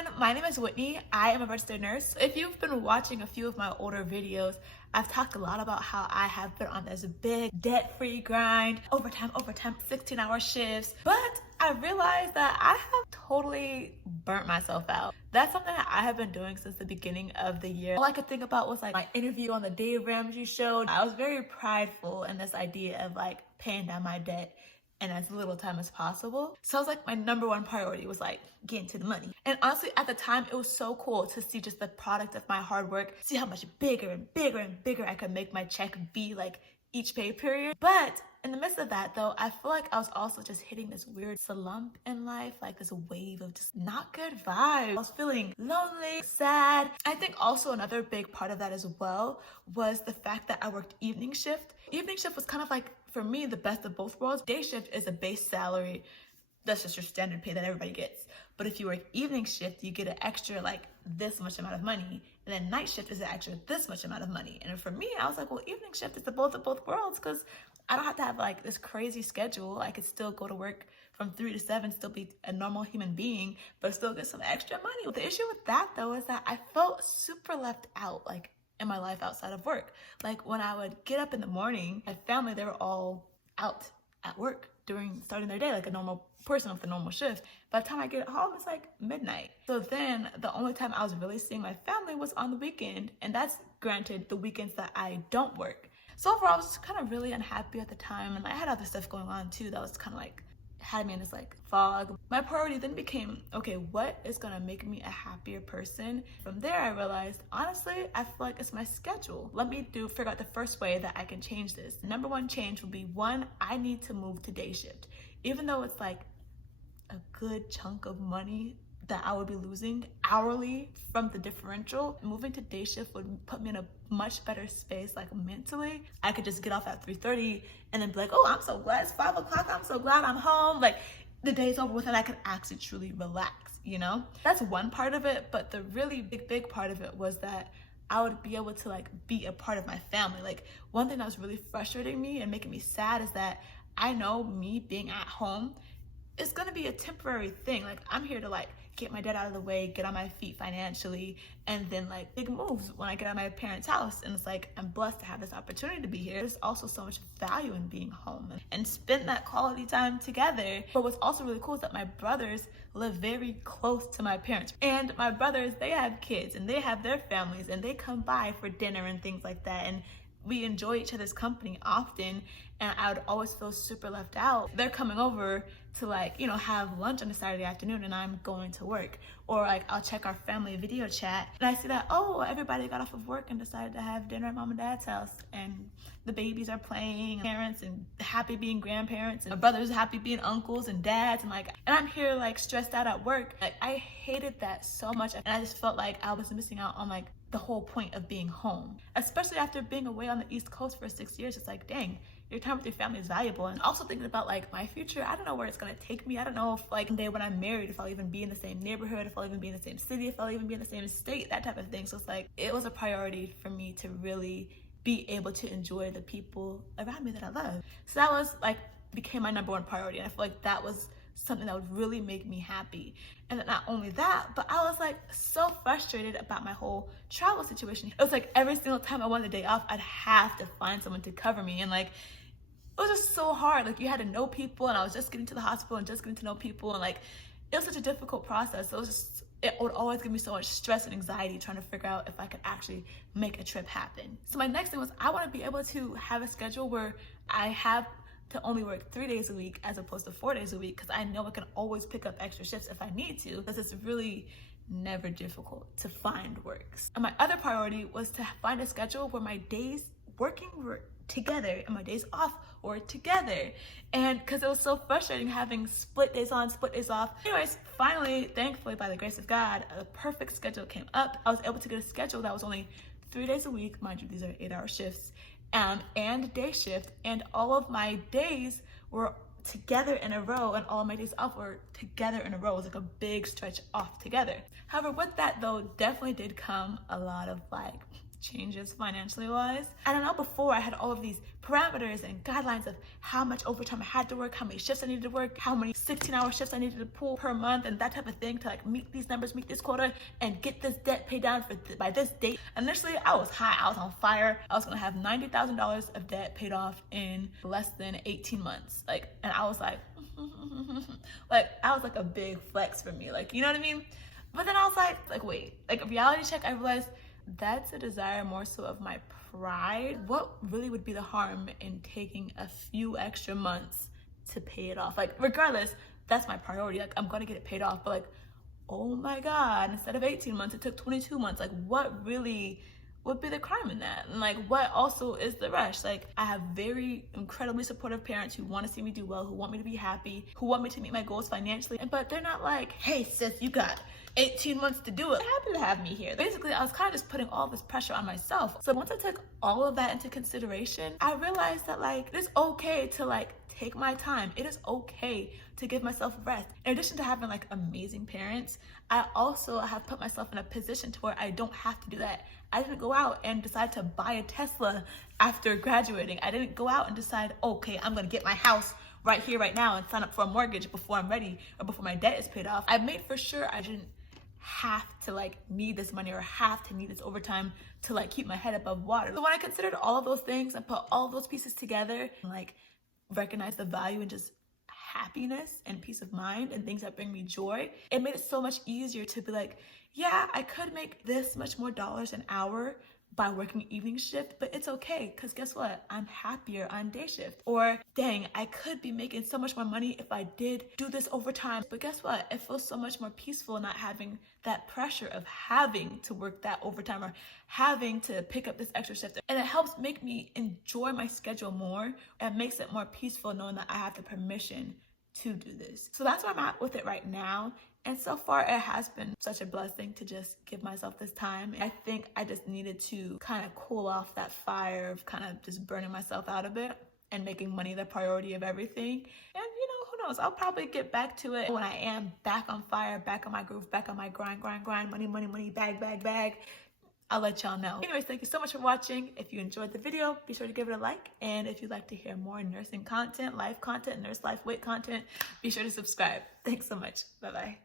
everyone, my name is Whitney. I am a registered nurse. If you've been watching a few of my older videos, I've talked a lot about how I have been on this big debt-free grind, overtime, 16-hour shifts, but I realized that I have totally burnt myself out. That's something that I have been doing since the beginning of the year. All I could think about was like my interview on the Dave Ramsey show. I was very prideful in this idea of like paying down my debt in as little time as possible. So I was like, my number one priority was like getting to the money. And honestly, at the time, it was so cool to see just the product of my hard work, see how much bigger and bigger and bigger I could make my check be like each pay period. But in the midst of that though, I feel like I was also just hitting this weird slump in life, like this wave of just not good vibes. I was feeling lonely, sad. I think also another big part of that as well was the fact that I worked evening shift. Evening shift was kind of like, for me, the best of both worlds. Day shift is a base salary. That's just your standard pay that everybody gets. But if you work evening shift, you get an extra like this much amount of money. And then night shift is an extra this much amount of money. And for me, I was like, well, evening shift is the best of both worlds because I don't have to have like this crazy schedule. I could still go to work from 3 to 7, still be a normal human being, but still get some extra money. But the issue with that though is that I felt super left out, like in my life outside of work. Like when I would get up in the morning, my family, they were all out at work starting their day like a normal person with a normal shift. By the time I get home, it's like midnight. So then the only time I was really seeing my family was on the weekend. And that's granted the weekends that I don't work. So overall, I was just kind of really unhappy at the time. And I had other stuff going on too that was kind of like had me in this like fog. My priority then became, okay, what is gonna make me a happier person? From there, I realized, honestly, I feel like it's my schedule. Let me figure out the first way that I can change this. Number one change would be one, I need to move to day shift. Even though it's like a good chunk of money that I would be losing hourly from the differential, moving to day shift would put me in a much better space, like mentally. I could just get off at 3:30 and then be like, oh, I'm so glad it's 5 o'clock. I'm so glad I'm home. Like the day's over with and I could actually truly relax, you know? That's one part of it. But the really big part of it was that I would be able to like be a part of my family. Like one thing that was really frustrating me and making me sad is that I know me being at home, it's gonna be a temporary thing. Like I'm here to like get my debt out of the way, get on my feet financially, and then like big moves when I get out of my parents' house. And it's like, I'm blessed to have this opportunity to be here. There's also so much value in being home and spend that quality time together. But what's also really cool is that my brothers live very close to my parents. And my brothers, they have kids and they have their families and they come by for dinner and things like that. And we enjoy each other's company often, and I would always feel super left out. They're coming over to like, you know, have lunch on a Saturday afternoon and I'm going to work. Or like I'll check our family video chat and I see that, oh, everybody got off of work and decided to have dinner at mom and dad's house and the babies are playing, parents and happy being grandparents, and my brothers happy being uncles and dads, and I'm here like stressed out at work. Like I hated that so much, and I just felt like I was missing out on like the whole point of being home, especially after being away on the East Coast for 6 years. It's like, dang, your time with your family is valuable. And also thinking about like my future, I don't know where it's gonna take me. I don't know if like one day when I'm married, if I'll even be in the same neighborhood, if I'll even be in the same city, if I'll even be in the same state, that type of thing. So it's like, it was a priority for me to really be able to enjoy the people around me that I love. So that was like, became my number one priority. And I feel like that was something that would really make me happy. And then not only that, but I was like so frustrated about my whole travel situation. It was like every single time I wanted a day off, I'd have to find someone to cover me. And like, it was just so hard. Like you had to know people, and I was just getting to the hospital and just getting to know people. And like, it was such a difficult process. It would always give me so much stress and anxiety trying to figure out if I could actually make a trip happen. So my next thing was I want to be able to have a schedule where I have to only work 3 days a week as opposed to 4 days a week, because I know I can always pick up extra shifts if I need to, because it's really never difficult to find works. And my other priority was to find a schedule where my days working were together and my days off were together. And because it was so frustrating having split days on, split days off. Anyways, finally, thankfully, by the grace of God, a perfect schedule came up. I was able to get a schedule that was only 3 days a week. Mind you, these are 8-hour shifts. And day shift, and all of my days were together in a row, and all my days off were together in a row. It was like a big stretch off together. However, with that though, definitely did come a lot of like changes financially wise. And I know before I had all of these parameters and guidelines of how much overtime I had to work, how many shifts I needed to work, how many 16-hour shifts I needed to pull per month, and that type of thing to like meet these numbers, meet this quota, and get this debt paid down by this date. Initially, I was high, I was on fire. I was gonna have $90,000 of debt paid off in less than 18 months. And I was like, I was like a big flex for me, you know what I mean? But then I was like, wait, a reality check, I realized that's a desire more so of my pride. What really would be the harm in taking a few extra months to pay it off? Regardless, that's my priority. I'm gonna get it paid off, but oh my God, instead of 18 months, it took 22 months. What really would be the crime in that? And what also is the rush? I have very incredibly supportive parents who want to see me do well, who want me to be happy, who want me to meet my goals financially, but they're not like, hey sis, you got 18 months to do it. They're happy to have me here. Basically, I was kind of just putting all this pressure on myself. So once I took all of that into consideration, I realized that it is okay to take my time. It is okay to give myself rest. In addition to having amazing parents, I also have put myself in a position to where I don't have to do that. I didn't go out and decide to buy a Tesla after graduating. I didn't go out and decide, okay, I'm gonna get my house right here, right now, and sign up for a mortgage before I'm ready or before my debt is paid off. I made for sure I didn't have to need this money or have to need this overtime to keep my head above water. So when I considered all of those things and put all of those pieces together and recognize the value in just happiness and peace of mind and things that bring me joy, it made it so much easier to be yeah, I could make this much more dollars an hour by working evening shift, but it's okay, because guess what? I'm happier on day shift. Or dang, I could be making so much more money if I did do this overtime, but guess what? It feels so much more peaceful not having that pressure of having to work that overtime or having to pick up this extra shift. And it helps make me enjoy my schedule more and makes it more peaceful knowing that I have the permission to do this. So that's where I'm at with it right now. And so far, it has been such a blessing to just give myself this time. I think I just needed to kind of cool off that fire of kind of just burning myself out a bit and making money the priority of everything. And who knows? I'll probably get back to it when I am back on fire, back on my groove, back on my grind, money, bag. I'll let y'all know. Anyways, thank you so much for watching. If you enjoyed the video, be sure to give it a like. And if you'd like to hear more nursing content, life content, nurse life WIT content, be sure to subscribe. Thanks so much. Bye-bye.